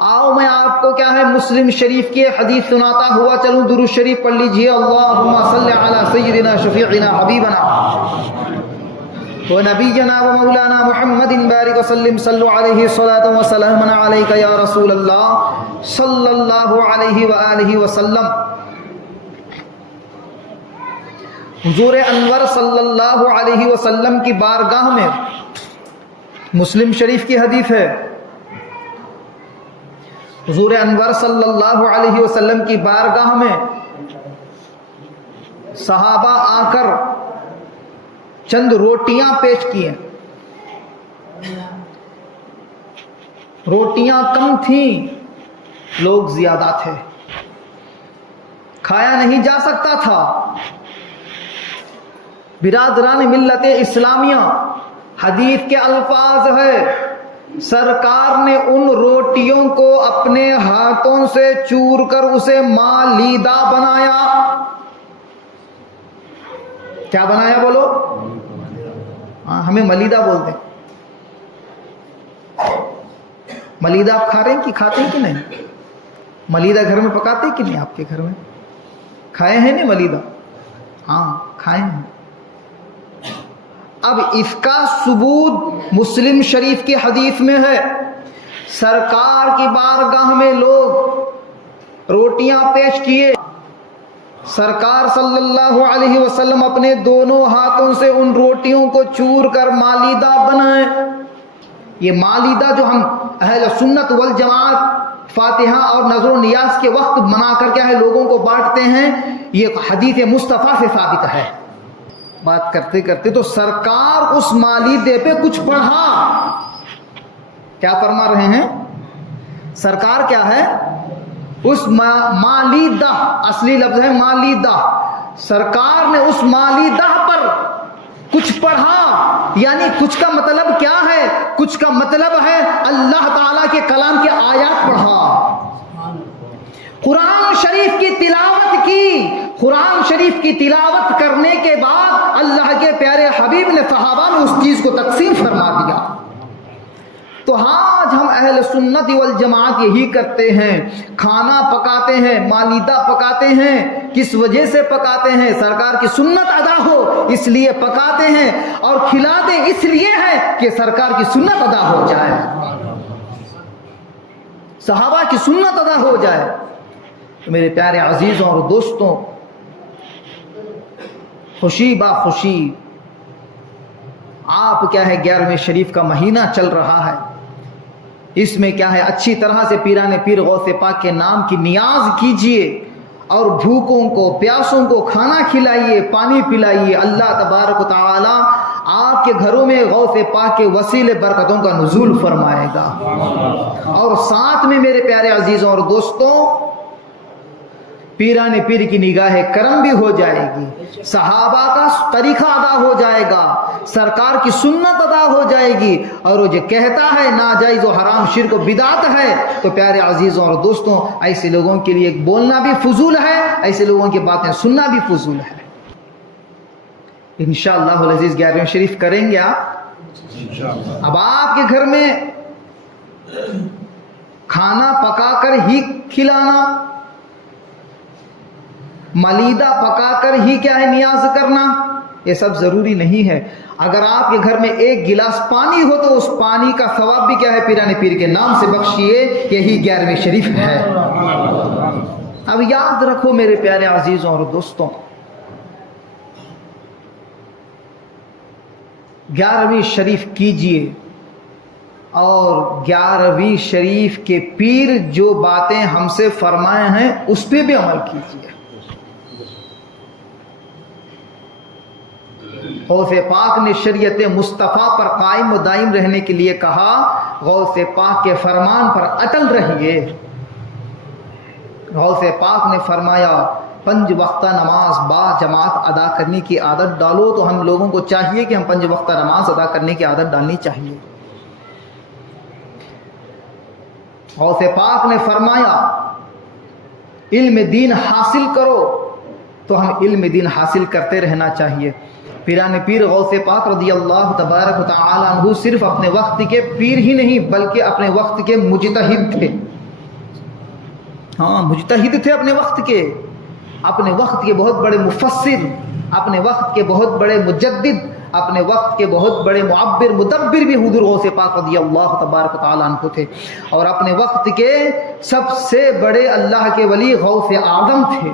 آؤ میں آپ کو کیا ہے مسلم شریف کی حدیث سناتا ہوا چلوں. درود شریف پڑھ لیجئے. اللہم صلی علی سیدنا شفیعنا حبیبنا و نبینا و مولانا محمد بارک وسلم. صلو علیہ الصلاۃ والسلام علیک یا رسول اللہ صلی اللہ علیہ وآلہ وسلم. حضور انور صلی اللہ علیہ وسلم کی بارگاہ میں مسلم شریف کی حدیث ہے. حضور انور صلی اللہ علیہ وسلم کی بارگاہ میں صحابہ آ کر چند روٹیاں پیش کیے. روٹیاں کم تھیں، لوگ زیادہ تھے، کھایا نہیں جا سکتا تھا. برادران ملت اسلامیہ، حدیث کے الفاظ ہے سرکار نے ان روٹیوں کو اپنے ہاتھوں سے چور کر اسے مالیدہ بنایا. کیا بنایا بولو؟ ہمیں ملیدہ بولتے ہیں. ملیدہ آپ کھا رہے ہیں کہ کھاتے ہیں کہ نہیں؟ ملیدہ گھر میں پکاتے ہیں کہ نہیں؟ آپ کے گھر میں کھائے ہیں نہیں ملیدہ؟ ہاں کھائے ہیں. اب اس کا ثبوت مسلم شریف کی حدیث میں ہے. سرکار کی بارگاہ میں لوگ روٹیاں پیش کیے. سرکار صلی اللہ علیہ وسلم اپنے دونوں ہاتھوں سے ان روٹیوں کو چور کر مالیدہ بنائے. یہ مالیدہ جو ہم اہل سنت والجماعت فاتحہ اور نذر و نیاز کے وقت منا کر کیا ہے لوگوں کو بانٹتے ہیں، یہ حدیث مصطفیٰ سے ثابت ہے. بات کرتے کرتے تو سرکار اس مالیدے پہ کچھ پڑھا. کیا فرما رہے ہیں؟ سرکار کیا ہے اس مالیدہ، اصلی لفظ ہے مالیدہ، سرکار نے اس مالیدہ پر کچھ پڑھا. یعنی کچھ کا مطلب کیا ہے؟ کچھ کا مطلب ہے اللہ تعالیٰ کے کلام کے آیات پڑھا، قرآن شریف کی تلاوت کی. قرآن شریف کی تلاوت کرنے کے بعد اللہ کے پیارے حبیب نے صحابہ میں اس چیز کو تقسیم فرما دیا. تو آج ہم اہل سنت والجماعت یہی کرتے ہیں، کھانا پکاتے ہیں، مالیدہ پکاتے ہیں. کس وجہ سے پکاتے ہیں؟ سرکار کی سنت ادا ہو اس لیے پکاتے ہیں، اور کھلاتے اس لیے ہے کہ سرکار کی سنت ادا ہو جائے، صحابہ کی سنت ادا ہو جائے. تو میرے پیارے عزیزوں اور دوستوں، خوشی با خوشی آپ کیا ہے 11ویں شریف کا مہینہ چل رہا ہے. اس میں کیا ہے اچھی طرح سے پیران پیر غوث پاک کے نام کی نیاز کیجئے، اور بھوکوں کو پیاسوں کو کھانا کھلائیے، پانی پلائیے. اللہ تبارک و تعالی آپ کے گھروں میں غوث پاک کے وسیلے برکتوں کا نزول فرمائے گا. اور ساتھ میں میرے پیارے عزیزوں اور دوستوں، پیران پیر کی نگاہ کرم بھی ہو جائے گی، صحابہ کا طریقہ ادا ہو جائے گا، سرکار کی سنت ادا ہو جائے گی. اور وہ جو کہتا ہے ناجائز و حرام شرک و بدعت ہے، تو پیارے عزیزوں اور دوستوں ایسے لوگوں کے لیے بولنا بھی فضول ہے، ایسے لوگوں کی باتیں سننا بھی فضول ہے. انشاءاللہ العزیز 11ویں شریف کریں گے آپ. اب آپ کے گھر میں کھانا پکا کر ہی کھلانا، ملیدہ پکا کر ہی کیا ہے نیاز کرنا، یہ سب ضروری نہیں ہے. اگر آپ کے گھر میں ایک گلاس پانی ہو تو اس پانی کا ثواب بھی کیا ہے پیران پیر کے نام سے بخشیے. یہی 11ویں شریف ہے. اب یاد رکھو میرے پیارے عزیزوں اور دوستوں، 11ویں شریف کیجئے، اور 11ویں شریف کے پیر جو باتیں ہم سے فرمائے ہیں اس پہ بھی عمل کیجئے. غوث پاک نے شریعت مصطفیٰ پر قائم و دائم رہنے کے لیے کہا، غوث پاک کے فرمان پر اٹل رہیے. غوث پاک نے فرمایا 5 وقتہ نماز با جماعت ادا کرنے کی عادت ڈالو. تو ہم لوگوں کو چاہیے کہ ہم 5 وقتہ نماز ادا کرنے کی عادت ڈالنی چاہیے. غوث پاک نے فرمایا علم دین حاصل کرو. تو ہم علم دین حاصل کرتے رہنا چاہیے. پیران پیر غوث پاک رضی اللہ تبارک و تعالی عنہ صرف اپنے وقت کے پیر ہی نہیں بلکہ اپنے وقت کے مجتہد تھے. ہاں مجتہد تھے اپنے وقت کے بہت بڑے مفسر، اپنے وقت کے بہت بڑے مجدد، اپنے وقت کے بہت بڑے معبر مدبر بھی حضور غوث پاک رضی اللہ تبارک و تعالیٰ عنہ تھے، اور اپنے وقت کے سب سے بڑے اللہ کے ولی غوث اعظم تھے۔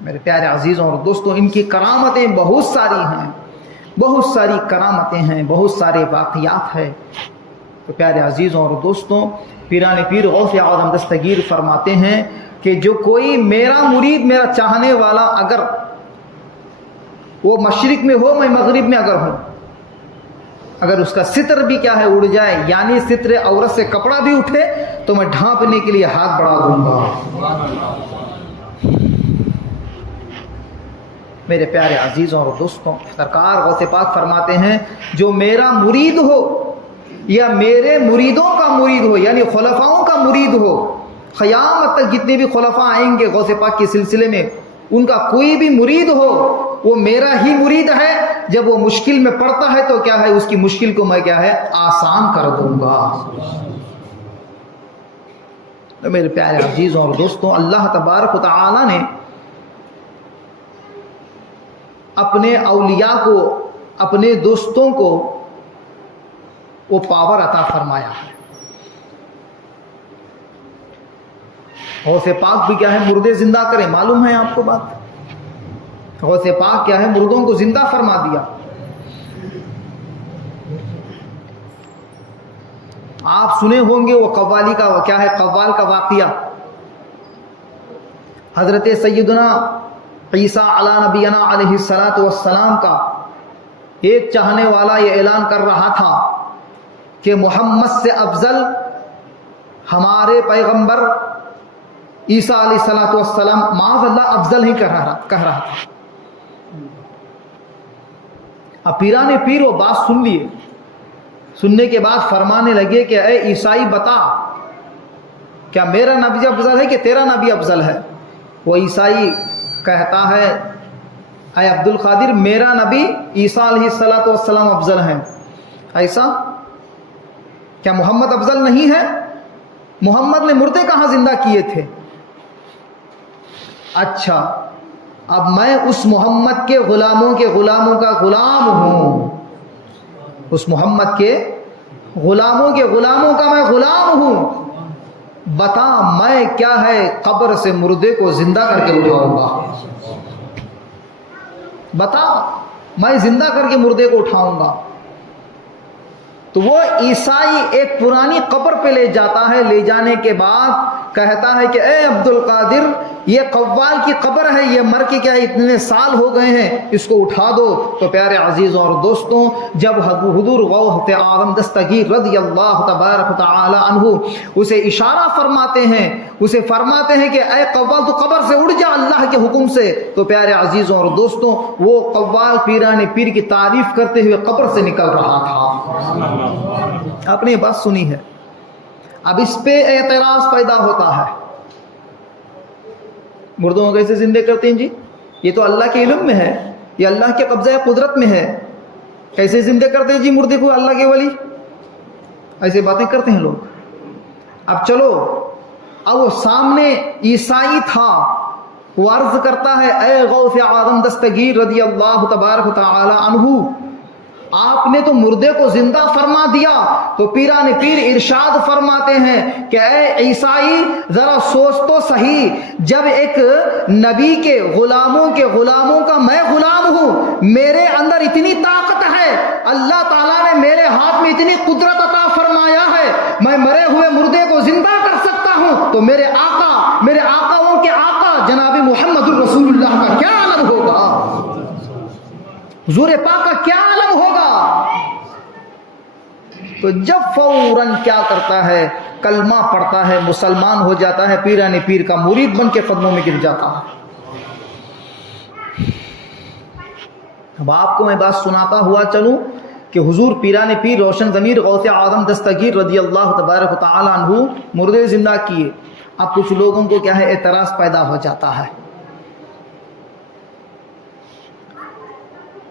میرے پیارے عزیزوں اور دوستوں، ان کی کرامتیں بہت ساری ہیں، بہت ساری کرامتیں ہیں، بہت سارے واقعات ہیں۔ تو پیارے عزیزوں اور دوستوں، پیران پیر غوث اعظم دستگیر فرماتے ہیں کہ جو کوئی میرا مرید، میرا چاہنے والا، اگر وہ مشرق میں ہو، میں مغرب میں اگر ہوں، اگر اس کا ستر بھی کیا ہے اڑ جائے، یعنی ستر عورت سے کپڑا بھی اٹھے، تو میں ڈھانپنے کے لیے ہاتھ بڑھا دوں گا۔ میرے پیارے عزیزوں اور دوستوں، سرکار غوث پاک فرماتے ہیں جو میرا مرید ہو یا میرے مریدوں کا مرید ہو، یعنی خلفاؤں کا مرید ہو، قیامت تک جتنے بھی خلفاء آئیں گے غوث پاک کے سلسلے میں، ان کا کوئی بھی مرید ہو وہ میرا ہی مرید ہے۔ جب وہ مشکل میں پڑتا ہے تو کیا ہے، اس کی مشکل کو میں کیا ہے آسان کر دوں گا۔ تو میرے پیارے عزیزوں اور دوستوں، اللہ تبارک و تعالی نے اپنے اولیاء کو، اپنے دوستوں کو وہ پاور عطا فرمایا ہے۔ غوث پاک بھی کیا ہے مردے زندہ کرے، معلوم ہے آپ کو بات؟ غوث پاک کیا ہے مردوں کو زندہ فرما دیا۔ آپ سنے ہوں گے وہ قوالی کا کیا ہے، قوال کا واقعہ، حضرت سیدنا عیسیٰ علی نبینا علیہ الصلاۃ والسلام کا ایک چاہنے والا یہ اعلان کر رہا تھا کہ محمد سے افضل ہمارے پیغمبر عیسیٰ علیہ الصلاۃ والسلام معاذ اللہ افضل ہی کہہ رہا تھا۔ اب پیران پیر وہ بات سن لیے، سننے کے بعد فرمانے لگے کہ اے عیسائی بتا، کیا میرا نبی افضل ہے کہ تیرا نبی افضل ہے؟ وہ عیسائی کہتا ہے اے عبد القادر، میرا نبی عیسیٰ علیہ الصلاۃ والسلام افضل ہیں۔ ایسا کیا محمد افضل نہیں ہے؟ محمد نے مردے کہاں زندہ کیے تھے؟ اچھا، اب میں اس محمد کے غلاموں کا غلام ہوں، اس محمد کے غلاموں کا میں غلام ہوں، بتا میں کیا ہے قبر سے مردے کو زندہ کر کے اٹھاؤں گا، بتا میں زندہ کر کے مردے کو اٹھاؤں گا۔ تو وہ عیسائی ایک پرانی قبر پہ لے جاتا ہے، لے جانے کے بعد کہتا ہے کہ اے عبد القادر، یہ قوال کی قبر ہے، یہ مر کے کیا اتنے سال ہو گئے ہیں، اس کو اٹھا دو۔ تو پیارے عزیزوں اور دوستوں، جب حضور غوث اعظم دستگیر رضی اللہ تبارک تعالی عنہ اسے اشارہ فرماتے ہیں کہ اے قوال تو قبر سے اڑ جا اللہ کے حکم سے، تو پیارے عزیزوں اور دوستوں وہ قوال پیران پیر کی تعریف کرتے ہوئے قبر سے نکل رہا تھا۔ آپ نے بات سنی ہے، اب اس پہ اعتراض پیدا ہوتا ہے، مردوں کو کیسے زندے کرتے ہیں جی؟ یہ تو اللہ کے علم میں ہے، یہ اللہ کے قبضہ قدرت میں ہے، کیسے زندے کرتے ہیں جی مردے کو اللہ کے ولی؟ ایسے باتیں کرتے ہیں لوگ۔ اب چلو، اب وہ سامنے عیسائی تھا، وہ عرض کرتا ہے اے غوث اعظم دستگیر رضی اللہ تبارک تعالی عنہ، آپ نے تو مردے کو زندہ فرما دیا۔ تو پیران پیر ارشاد فرماتے ہیں کہ اے عیسائی ذرا سوچ تو صحیح، جب ایک نبی کے غلاموں کا میں غلام ہوں، میرے اندر اتنی طاقت ہے، اللہ تعالیٰ نے میرے ہاتھ میں اتنی قدرت عطا فرمایا ہے، میں مرے ہوئے مردے کو زندہ کر سکتا ہوں، تو میرے آقاؤں کے آقا جناب محمد الرسول اللہ کا کیا عالم ہوگا، حضور پاک کا کیا عالم ہوگا؟ تو جب فوراً کیا کرتا ہے، کلمہ پڑھتا ہے، مسلمان ہو جاتا ہے، پیران پیر کا مرید بن کے قدموں میں گر جاتا ہے۔ اب آپ کو میں بات سناتا ہوا چلوں کہ حضور پیران پیر روشن ضمیر غوث اعظم دستگیر رضی اللہ تبارک و تعالی عنہ مردے زندہ کیے۔ اب کچھ لوگوں کو کیا ہے اعتراض پیدا ہو جاتا ہے،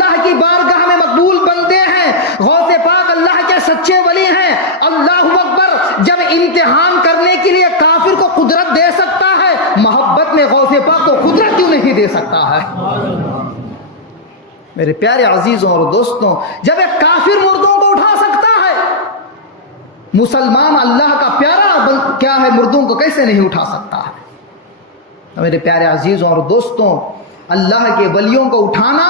اللہ کی بارگاہ میں مقبول بندے ہیں، غوث پاک اللہ کے سچے ولی ہیں۔ اللہ اکبر، جب امتحان کرنے کے لیے کافر کو قدرت دے سکتا ہے، محبت میں غوث پاک کو قدرت کیوں نہیں دے سکتا ہے؟ میرے پیارے عزیزوں اور دوستوں، جب ایک کافر مردوں کو اٹھا سکتا ہے، مسلمان اللہ کا پیارا کیا ہے مردوں کو کیسے نہیں اٹھا سکتا ہے؟ میرے پیارے عزیزوں اور دوستوں، اللہ کے ولیوں کو اٹھانا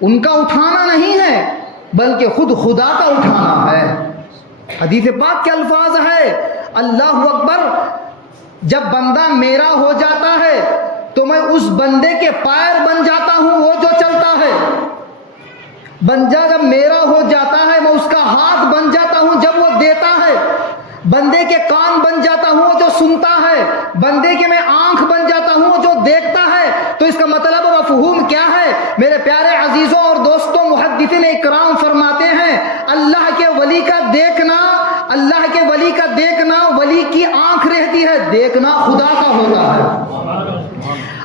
ان کا اٹھانا نہیں ہے بلکہ خود خدا کا اٹھانا ہے۔ حدیث پاک کے الفاظ ہے، اللہ اکبر، جب بندہ میرا ہو جاتا ہے تو میں اس بندے کے پیر بن جاتا ہوں، وہ جو چلتا ہے۔ بندہ جب میرا ہو جاتا ہے میں اس کا ہاتھ بن جاتا ہوں جب وہ دیتا ہے، بندے کے کان بن جاتا ہوں وہ جو سنتا ہے، بندے کے میں آنکھ بن جاتا ہوں وہ جو دیکھتا ہے۔ تو اس کا مطلب مفہوم کیا ہے؟ میرے پیارے عزیزوں اور دوستوں، محدثین اکرام فرماتے ہیں اللہ کے ولی کا دیکھنا، اللہ کے ولی کا دیکھنا، ولی کی آنکھ رہتی ہے، دیکھنا خدا کا ہوتا ہے۔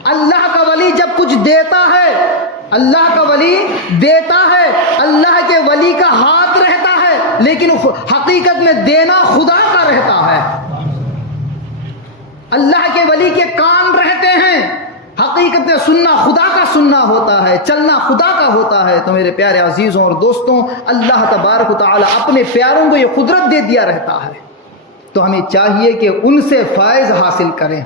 اللہ کا ولی جب کچھ دیتا ہے، اللہ کا ولی دیتا ہے، اللہ کے ولی کا ہاتھ رہتا ہے، لیکن حقیقت میں دینا خدا کا رہتا ہے۔ اللہ کے ولی کے کان رہتے ہیں، حقیقت میں سننا خدا کا سننا ہوتا ہے، چلنا خدا کا ہوتا ہے۔ تو میرے پیارے عزیزوں اور دوستوں، اللہ تبارک و تعالی اپنے پیاروں کو یہ قدرت دے دیا رہتا ہے، تو ہمیں چاہیے کہ ان سے فیض حاصل کریں۔